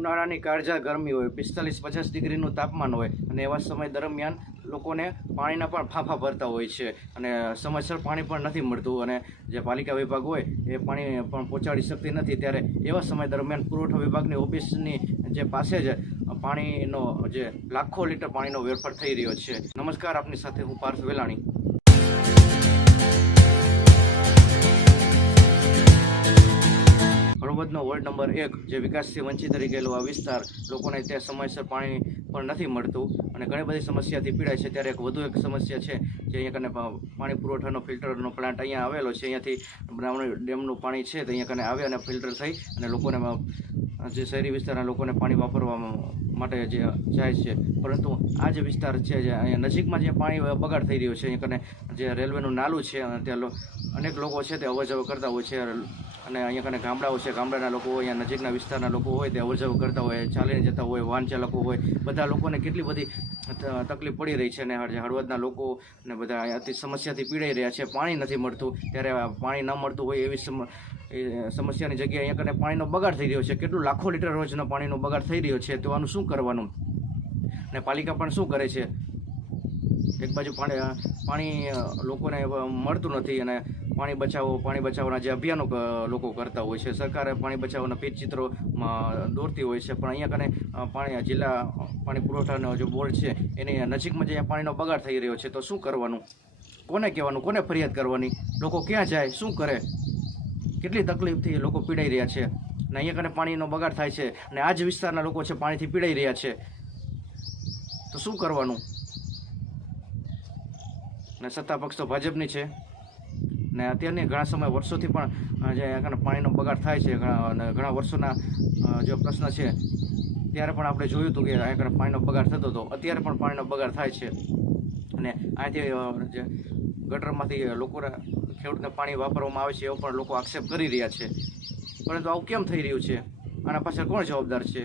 ઉનાળાની કાળઝાળ ગરમી હોય, 45-50 ડિગ્રીનું તાપમાન હોય અને એવા સમય દરમિયાન લોકોને પાણીના પણ ફાંફા ભરતા હોય છે અને સમયસર પાણી પણ નથી મળતું અને જે પાલિકા વિભાગ હોય એ પાણી પણ પહોંચાડી શકતી નથી. ત્યારે એવા સમય દરમિયાન પુરવઠા વિભાગની ઓફિસની જે પાસે જ પાણીનો જે લાખો લીટર પાણીનો વેરફાર થઈ રહ્યો છે. નમસ્કાર, આપની સાથે હું પાર્થ વેલાણી. હળવદનો વોર્ડ નંબર 1 જે વિકાસથી વંચિત રહી ગયેલો આ વિસ્તાર, લોકોને ત્યાં સમયસર પાણી પણ નથી મળતું અને ઘણી બધી સમસ્યાથી પીડાય છે. ત્યારે વધુ એક સમસ્યા છે જે અહીંયા કને પાણી પુરવઠાનો ફિલ્ટરનો પ્લાન્ટ અહીંયા આવેલો છે. અહીંયાથી બ્રાહ્મણી ડેમનું પાણી છે તો અહીંયા કને આવે અને ફિલ્ટર થઈ અને લોકોને જે શહેરી વિસ્તારના લોકોને પાણી વાપરવા માટે જે જાય છે. પરંતુ આ જે વિસ્તાર છે જે અહીંયા નજીકમાં જે પાણી બગાડ થઈ રહ્યો છે, અહીંયા કને જે રેલવેનું નાલું છે અને ત્યાં અનેક લોકો છે તે અવર જવર કરતા હોય છે અને અહીંયા કને ગામડાઓ છે, ગામડાના લોકો હોય, અહીંયા નજીકના વિસ્તારના લોકો હોય તે અવર જવર કરતા હોય, ચાલીને જતા હોય, વાહન ચાલકો હોય, બધા લોકોને કેટલી બધી તકલીફ પડી રહી છે અને હળવદના લોકો ને બધા અતિ સમસ્યાથી પીડાઈ રહ્યા છે. પાણી નથી મળતું, ત્યારે પાણી ન મળતું હોય એવી સમસ્યાની જગ્યાએ અહીંયા કને પાણીનો બગાડ થઈ રહ્યો છે. કેટલું લાખો લીટર રોજનો પાણીનો બગાડ થઈ રહ્યો છે, તો આનું શું કરવાનું? અને પાલિકા પણ શું કરે છે? એક બાજુ પાણી લોકોને મળતું નથી અને પાણી બચાવોના જે અભિયાનો લોકો કરતા હોય છે, સરકારે પાણી બચાવવાના ચિત્રોમાં દોરતી હોય છે, પણ અહીંયા કને જિલ્લા પાણી પુરવઠાનો જે બોર્ડ છે એની નજીકમાં જે પાણીનો બગાડ થઈ રહ્યો છે, તો શું કરવાનું? કોને કહેવાનું? કોને ફરિયાદ કરવાની? લોકો ક્યાં જાય? શું કરે? કેટલી તકલીફથી લોકો પીડાઈ રહ્યા છે અને અહીંયા કને પાણીનો બગાડ થાય છે અને આ જ વિસ્તારના લોકો છે પાણીથી પીડાઈ રહ્યા છે, તો શું કરવાનું? ને સત્તા પક્ષ તો ભાજપની છે ને અત્યારની ઘણા સમય વર્ષોથી પણ જે અહીંયા પાણીનો બગાડ થાય છે, ઘણા વર્ષોના જો પ્રશ્ન છે ત્યારે પણ આપણે જોયું હતું કે અહીંયા પાણીનો બગાડ થતો હતો. અત્યારે પણ પાણીનો બગાડ થાય છે અને અહીંથી જે ગટરમાંથી લોકોને ખેડૂતને પાણી વાપરવામાં આવે છે એવો પણ લોકો આક્ષેપ કરી રહ્યા છે. પરંતુ આવું કેમ થઈ રહ્યું છે? આના પાછળ કોણ જવાબદાર છે?